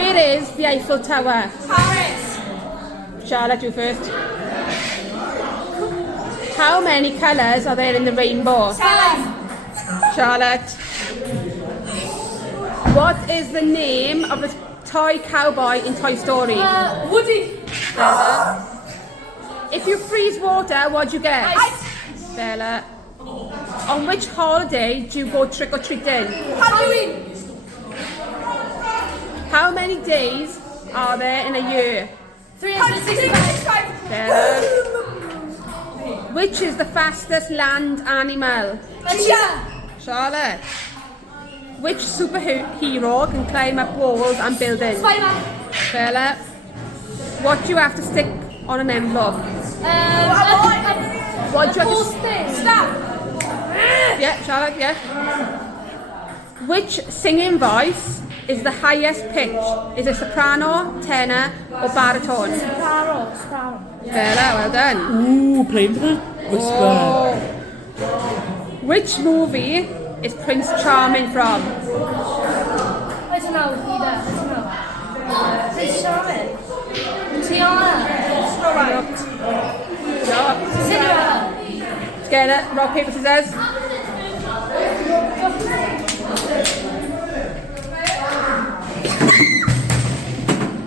Where is the Eiffel Tower? Paris. Charlotte, you first. How many colours are there in the rainbow? 7. Charlotte. What is the name of the toy cowboy in Toy Story? Woody. Bella. If you freeze water, what do you get? Ice. Bella. On which holiday do you go trick-or-treating? Halloween. How many days are there in a year? 365. Bella. Which is the fastest land animal? Cheetah. Charlotte. Which superhero can climb up walls and buildings? Spider-Man. Bella. What do you have to stick on an envelope? What do you have to Stamp. Yeah, Charlotte, yeah. Which singing voice is the highest pitch? Is it soprano, tenor, or baritone? Soprano. Bella, well done. Ooh, playing for the whisper. Oh. Which movie is Prince Charming from? I don't know either. Prince Charming. Tiana. Snow White. Yeah. Cinderella. Together, rock, paper, scissors.